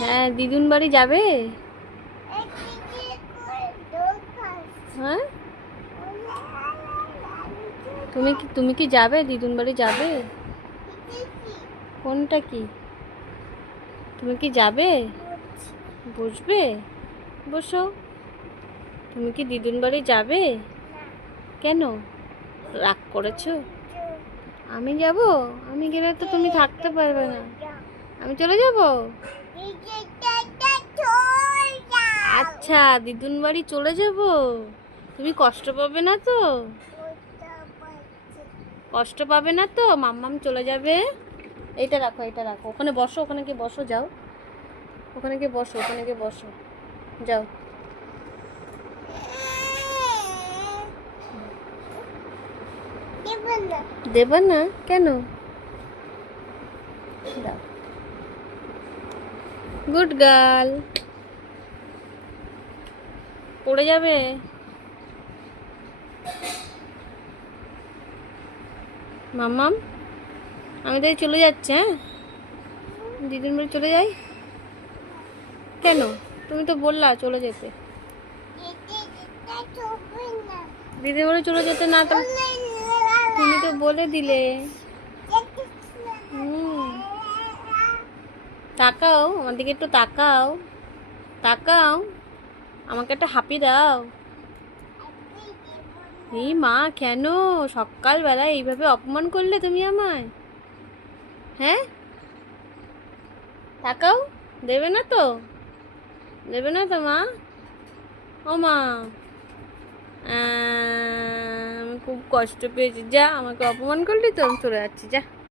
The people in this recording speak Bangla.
হ্যাঁ, দিদুন বাড়ি যাবে? হ্যাঁ, তুমি কি যাবে? দিদুন বাড়ি যাবে? কোনটা কি? তুমি কি যাবে? বসবে? বসো। তুমি কি দিদুন বাড়ি যাবে? কেন রাগ করেছো? আমি যাব? আমি গেলে তো তুমি থাকতে পারবে না। আমি চলে যাব? আচ্ছা, দিদুন বাড়ি চলে যাব। তুমি কষ্ট পাবে না তো? কষ্ট পাবে না তো? মাম্মাম চলে যাবে। এটা রাখো, এটা রাখো। ওখানে বসো, ওখানে গিয়ে বসো, যাও। ওখানে গিয়ে বসো, ওখানে গিয়ে বসো, যাও। দেবে না? কেন? দাও। Good girl. পড়ে যাবে। মাম্মাম, আমি তাই চলে যাচ্ছি। হ্যাঁ, দিদির বাড়ি চলে যাই। কেন? তুমি তো বললা চলে যেতে। দিদির বাড়ি চলে যেতে না তো? তুমি তো বলে দিলে। তাকাও আমার দিকে, একটু তাকাও। তাকাও, আমাকে একটা হাপি দাও। এই মা, কেন সকালবেলা এইভাবে অপমান করলে তুমি আমায়? হ্যাঁ, তাকাও। দেবে না তো? দেবে না তো মা? ও মা, আমি খুব কষ্ট পেয়েছি। যা, আমাকে অপমান করলি তো, আমি চলে যাচ্ছি, যা।